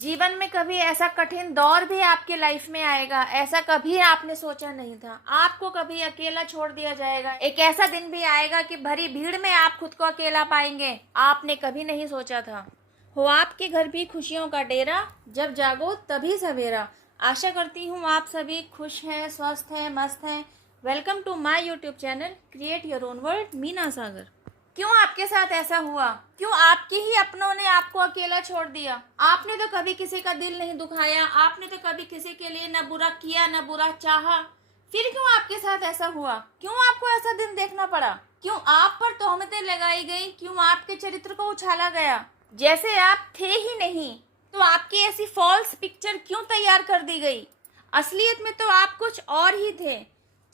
जीवन में कभी ऐसा कठिन दौर भी आपके लाइफ में आएगा, ऐसा कभी आपने सोचा नहीं था। आपको कभी अकेला छोड़ दिया जाएगा, एक ऐसा दिन भी आएगा कि भरी भीड़ में आप खुद को अकेला पाएंगे, आपने कभी नहीं सोचा था। हो आपके घर भी खुशियों का डेरा, जब जागो तभी सवेरा। आशा करती हूँ आप सभी खुश हैं, स्वस्थ हैं, मस्त हैं। Welcome to my YouTube channel create your own world, Meena Sagar. क्यों आपके साथ ऐसा हुआ? क्यों आपके ही अपनों ने आपको अकेला छोड़ दिया? आपने तो कभी किसी का दिल नहीं दुखाया, आपने तो कभी किसी के लिए न बुरा किया न बुरा चाहा, फिर क्यों आपके साथ ऐसा हुआ? क्यों आपको ऐसा दिन देखना पड़ा? क्यों आप पर तोहमतें लगाई गई? क्यों आपके चरित्र को उछाला गया जैसे आप थे ही नहीं? तो आपकी ऐसी फॉल्स पिक्चर क्यों तैयार कर दी गई? असलियत में तो आप कुछ और ही थे।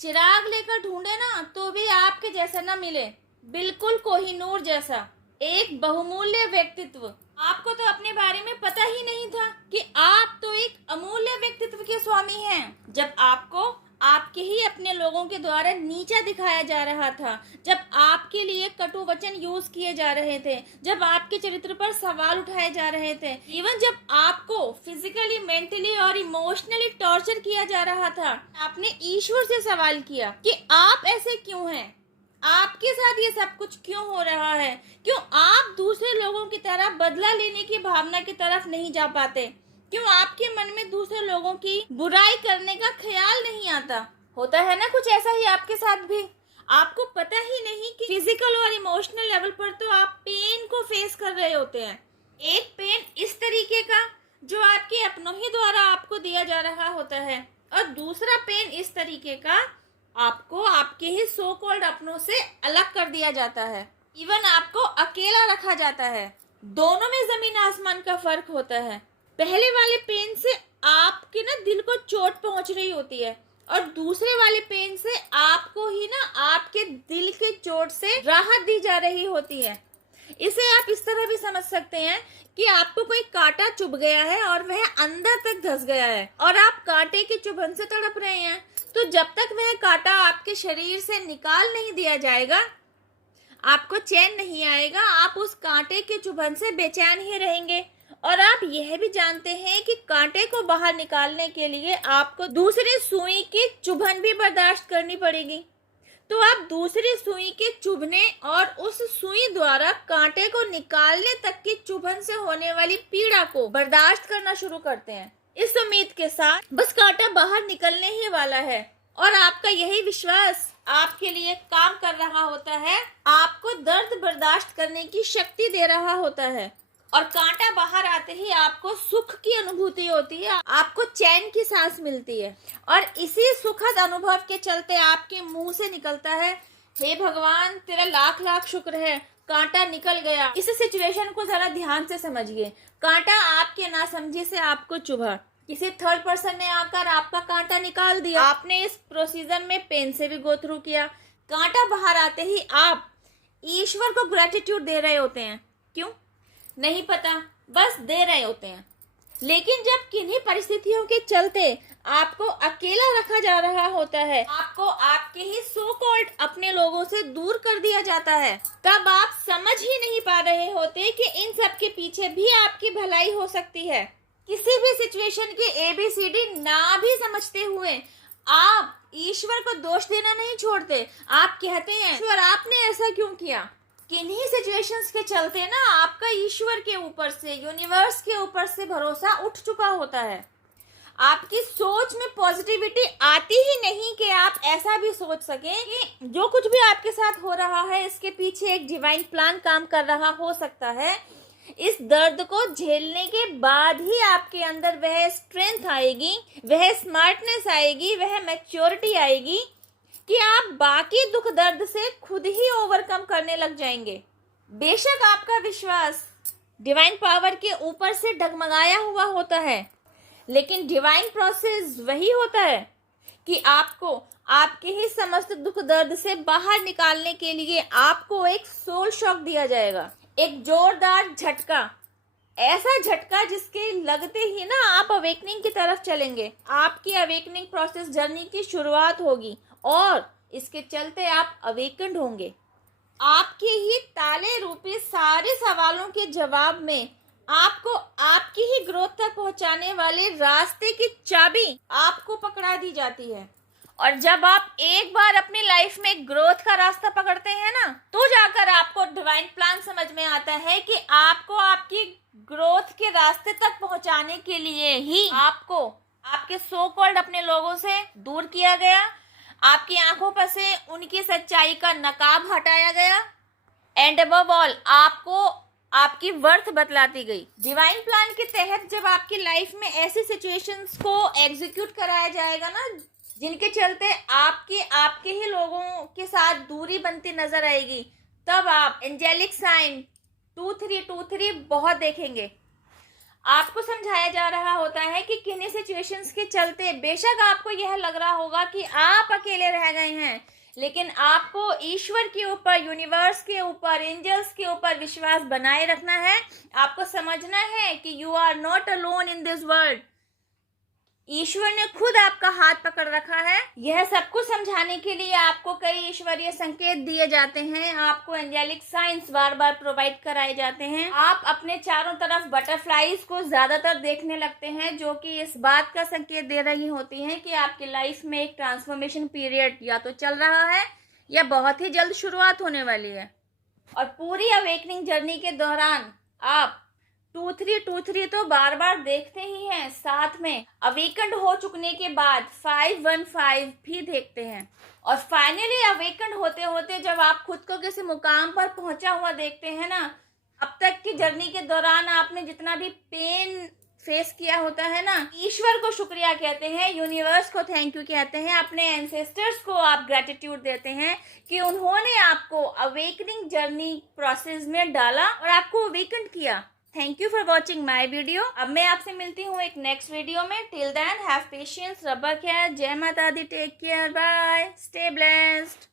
चिराग लेकर ढूंढे ना तो भी आपके जैसा न मिले, बिल्कुल कोहिनूर जैसा एक बहुमूल्य व्यक्तित्व। आपको तो अपने बारे में पता ही नहीं था कि आप तो एक अमूल्य व्यक्तित्व के स्वामी हैं। जब आपको आपके ही अपने लोगों के द्वारा नीचा दिखाया जा रहा था, जब आपके लिए कटु वचन यूज किए जा रहे थे, जब आपके चरित्र पर सवाल उठाए जा रहे थे, इवन जब आपको फिजिकली, मेंटली और इमोशनली टॉर्चर किया जा रहा था, आपने ईश्वर से सवाल किया कि आप ऐसे क्यों हैं, आपके साथ ये सब कुछ क्यों हो रहा है? क्यों आप दूसरे लोगों की तरह बदला लेने की भावना की तरफ नहीं जा पाते? क्यों आपके मन में दूसरे लोगों की बुराई करने का ख्याल नहीं आता? होता है ना कुछ ऐसा ही आपके साथ भी। आपको पता ही नहीं कि फिजिकल और इमोशनल लेवल पर तो आप पेन को फेस कर रहे होते हैं। एक पेन इस तरीके का जो आपके अपनों ही द्वारा आपको दिया जा रहा होता है, और दूसरा पेन इस तरीके का आपको आपके ही सो कॉल्ड अपनों से अलग कर दिया जाता है, इवन आपको अकेला रखा जाता है। दोनों में जमीन आसमान का फर्क होता है। पहले वाले पेन से आपके ना दिल को चोट पहुंच रही होती है, और दूसरे वाले पेन से आपको ही ना आपके दिल के चोट से राहत दी जा रही होती है। इसे आप इस तरह भी समझ सकते हैं कि आपको कोई कांटा चुभ गया है और वह अंदर तक धंस गया है, और आप कांटे की चुभन से तड़प रहे हैं। तो जब तक वह कांटा आपके शरीर से निकाल नहीं दिया जाएगा, आपको चैन नहीं आएगा। आप उस कांटे के चुभन से बेचैन ही रहेंगे। और आप यह भी जानते हैं कि कांटे को बाहर निकालने के लिए आपको दूसरी सुई की चुभन भी बर्दाश्त करनी पड़ेगी। तो आप दूसरी सुई के चुभने और उस सुई द्वारा कांटे को निकालने तक की चुभन से होने वाली पीड़ा को बर्दाश्त करना शुरू करते हैं, इस उम्मीद के साथ बस कांटा बाहर निकलने ही वाला है। और आपका यही विश्वास आपके लिए काम कर रहा होता है, आपको दर्द बर्दाश्त करने की शक्ति दे रहा होता है। और कांटा बाहर आते ही आपको सुख की अनुभूति होती है, आपको चैन की सांस मिलती है, और इसी सुखद अनुभव के चलते आपके मुंह से निकलता है, हे भगवान तेरा लाख लाख शुक्र है, कांटा निकल गया। इस सिचुएशन को जरा ध्यान से समझिए। कांटा आपके नासमझी से आपको चुभा, किसी थर्ड पर्सन ने आकर आपका कांटा निकाल दिया। आपने इस प्रोसीजर में पेन से भी गो थ्रू किया। कांटा बाहर आते ही आप ईश्वर को ग्रेटिट्यूड दे रहे होते हैं। क्यों नहीं पता, बस दे रहे होते हैं। लेकिन जब किन्हीं परिस्थितियों के चलते आपको अकेला रखा जा रहा होता है, आपको आपके ही सो कॉल्ड अपने लोगों से दूर कर दिया जाता है, तब आप समझ ही नहीं पा रहे होते कि इन सब के पीछे भी आपकी भलाई हो सकती है। किसी भी सिचुएशन के ABCD ना भी समझते हुए आप ईश्वर को दोष देना नहीं छोड़ते। आप कहते हैं ईश्वर आपने ऐसा क्यों किया? किन्हीं सिचुएशंस के चलते ना आपका ईश्वर के ऊपर से, यूनिवर्स के ऊपर से भरोसा उठ चुका होता है। आपकी सोच में पॉजिटिविटी आती ही नहीं कि आप ऐसा भी सोच सकें कि जो कुछ भी आपके साथ हो रहा है इसके पीछे एक डिवाइन प्लान काम कर रहा हो सकता है। इस दर्द को झेलने के बाद ही आपके अंदर वह स्ट्रेंथ आएगी, वह स्मार्टनेस आएगी, वह मैच्योरिटी आएगी कि आप बाकी दुख दर्द से खुद ही ओवरकम करने लग जाएंगे। बेशक आपका विश्वास डिवाइन पावर के ऊपर से डगमगाया हुआ होता है, लेकिन डिवाइन प्रोसेस वही होता है कि आपको आपके ही समस्त दुख दर्द से बाहर निकालने के लिए आपको एक सोल शॉक दिया जाएगा, एक जोरदार झटका, ऐसा झटका जिसके लगते ही ना आप अवेकनिंग की तरफ चलेंगे। आपकी अवेकनिंग प्रोसेस जर्नी की शुरुआत होगी, और इसके चलते आप अवेकन्ड होंगे। आपके ही ताले रूपी सारे सवालों के जवाब में आपको आपकी ही ग्रोथ तक पहुंचाने वाले रास्ते की चाबी आपको पकड़ा दी जाती है। और जब आप एक बार अपनी लाइफ में ग्रोथ का रास्ता पकड़ते हैं ना, तो जाकर आपको डिवाइन प्लान समझ में आता है कि आपको आपकी ग्रोथ के रास्ते तक पहुंचाने के लिए ही आपको आपके सो कॉल्ड अपने लोगों से दूर किया गया, आपकी आंखों पर से उनकी सच्चाई का नकाब हटाया गया, एंड अबव ऑल आपको आपकी वर्थ बतलाती गई। डिवाइन प्लान के तहत जब आपकी लाइफ में ऐसी सिचुएशंस को एग्जीक्यूट कराया जाएगा ना, जिनके चलते आपके ही लोगों के साथ दूरी बनती नजर आएगी, तब आप एंजेलिक साइन 2323 बहुत देखेंगे। आपको समझाया जा रहा होता है कि किन्हीं सिचुएशंस के चलते बेशक आपको यह लग रहा होगा कि आप अकेले रह गए हैं, लेकिन आपको ईश्वर के ऊपर, यूनिवर्स के ऊपर, एंजल्स के ऊपर विश्वास बनाए रखना है। आपको समझना है कि you are not alone in this world. ईश्वर ने खुद आपका हाथ पकड़ रखा है। यह सब कुछ समझाने के लिए आपको कई ईश्वरीय संकेत दिए जाते हैं, आपको एंजेलिक साइंस बार बार प्रोवाइड कराए जाते हैं। आप अपने चारों तरफ बटरफ्लाईज को ज्यादातर देखने लगते हैं, जो कि इस बात का संकेत दे रही होती हैं कि आपकी लाइफ में एक ट्रांसफॉर्मेशन पीरियड या तो चल रहा है या बहुत ही जल्द शुरुआत होने वाली है। और पूरी अवेकनिंग जर्नी के दौरान आप 2323 तो बार बार देखते ही हैं, साथ में अवेकंड हो चुकने के बाद 515 भी देखते हैं। और फाइनली अवेकंड होते होते जब आप खुद को किसी मुकाम पर पहुंचा हुआ देखते हैं ना, अब तक की जर्नी के दौरान आपने जितना भी पेन फेस किया होता है ना, ईश्वर को शुक्रिया कहते हैं, यूनिवर्स को थैंक यू कहते हैं, अपने एंसेस्टर्स को आप ग्रेटिट्यूड देते हैं कि उन्होंने आपको अवेकनिंग जर्नी प्रोसेस में डाला और आपको अवेकन किया। Thank you for watching my video. अब मैं आपसे मिलती हूँ एक नेक्स्ट वीडियो में। टिल देन हैव पेशेंस, रबर केयर, जय माता दी, take care, bye, stay blessed.